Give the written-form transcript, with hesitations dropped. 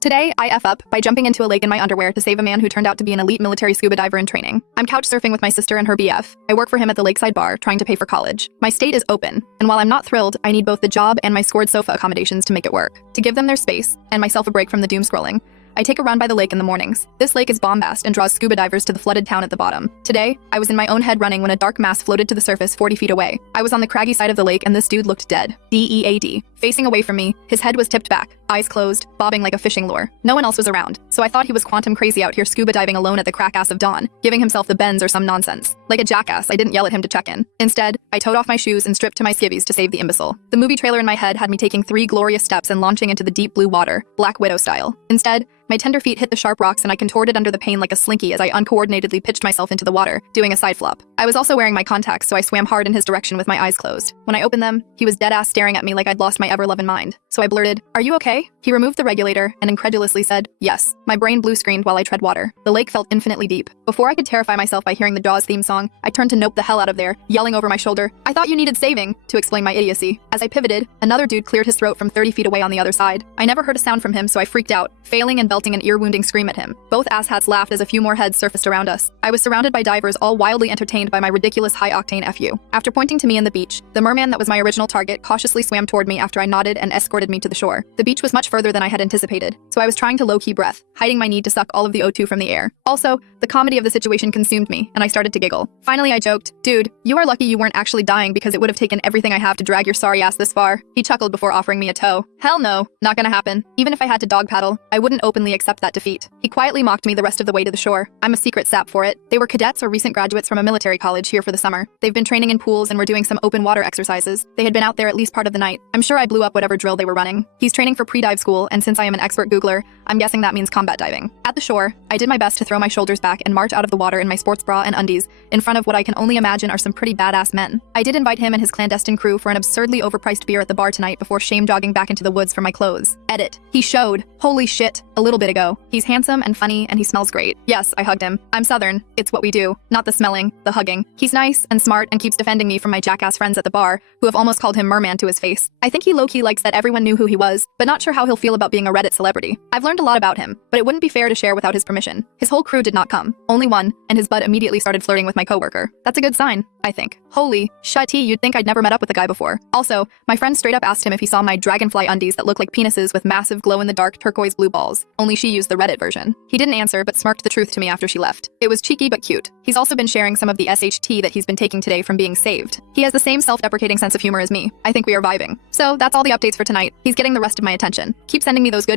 Today, I F up by jumping into a lake in my underwear to save a man who turned out to be an elite military scuba diver in training. I'm couch surfing with my sister and her BF. I work for him at the lakeside bar, trying to pay for college. My state is open, and while I'm not thrilled, I need both the job and my scored sofa accommodations to make it work. To give them their space, and myself a break from the doom scrolling, I take a run by the lake in the mornings. This lake is bombast and draws scuba divers to the flooded town at the bottom. Today, I was in my own head running when a dark mass floated to the surface 40 feet away. I was on the craggy side of the lake and this dude looked dead. DEAD. Facing away from me, his head was tipped back, eyes closed, bobbing like a fishing lure. No one else was around, so I thought he was quantum crazy out here scuba diving alone at the crack ass of dawn, giving himself the bends or some nonsense. Like a jackass, I didn't yell at him to check in. Instead, I towed off my shoes and stripped to my skivvies to save the imbecile. The movie trailer in my head had me taking 3 glorious steps and launching into the deep blue water, Black Widow style. Instead, my tender feet hit the sharp rocks and I contorted under the pain like a slinky as I uncoordinatedly pitched myself into the water, doing a side flop. I was also wearing my contacts, so I swam hard in his direction with my eyes closed. When I opened them, he was dead-ass staring at me like I'd lost my ever-loving mind. So I blurted, "Are you okay?" He removed the regulator and incredulously said, "Yes." My brain blue-screened while I tread water. The lake felt infinitely deep. Before I could terrify myself by hearing the Jaws theme song, I turned to nope the hell out of there, yelling over my shoulder, "I thought you needed saving," to explain my idiocy. As I pivoted, another dude cleared his throat from 30 feet away on the other side. I never heard a sound from him, so I freaked out, failing and belting an ear-wounding scream at him. Both asshats laughed as a few more heads surfaced around us. I was surrounded by divers, all wildly entertained by my ridiculous high-octane FU. After pointing to me in the beach, the merman that was my original target cautiously swam toward me after I nodded and escorted me to the shore. The beach was much further than I had anticipated, so I was trying to low-key breath, hiding my need to suck all of the O2 from the air. Also, the comedy of the situation consumed me, and I started to giggle. Finally, I joked, "Dude, you are lucky you weren't actually dying because it would have taken everything I have to drag your sorry ass this far." He chuckled before offering me a tow. Hell no, not gonna happen. Even if I had to dog paddle, I wouldn't openly accept that defeat. He quietly mocked me the rest of the way to the shore. I'm a secret sap for it. They were cadets or recent graduates from a military college here for the summer. They've been training in pools and were doing some open water exercises. They had been out there at least part of the night. I'm sure I blew up whatever drill they were running. He's training for pre-dive school, and since I am an expert Googler, I'm guessing that means combat diving. At the shore, I did my best to throw my shoulders back and march out of the water in my sports bra and undies, in front of what I can only imagine are some pretty badass men. I did invite him and his clandestine crew for an absurdly overpriced beer at the bar tonight before shame jogging back into the woods for my clothes. Edit. He showed, holy shit, a little bit ago. He's handsome and funny and he smells great. Yes, I hugged him. I'm Southern. It's what we do. Not the smelling, the hugging. He's nice and smart and keeps defending me from my jackass friends at the bar, who have almost called him merman to his face. I think he low-key likes that everyone knew who he was, but not sure how he'll feel about being a Reddit celebrity. I've learned a lot about him, but it wouldn't be fair to share without his permission. His whole crew did not come. Only one, and his bud immediately started flirting with my coworker. That's a good sign, I think. Holy shit, you'd think I'd never met up with a guy before. Also, my friend straight up asked him if he saw my dragonfly undies that look like penises with massive glow-in-the-dark turquoise blue balls. Only she used the Reddit version. He didn't answer, but smirked the truth to me after she left. It was cheeky but cute. He's also been sharing some of the SHT that he's been taking today from being saved. He has the same self-deprecating sense of humor as me. I think we are vibing. So that's all the updates for tonight. He's getting the rest of my attention. Keep sending me those good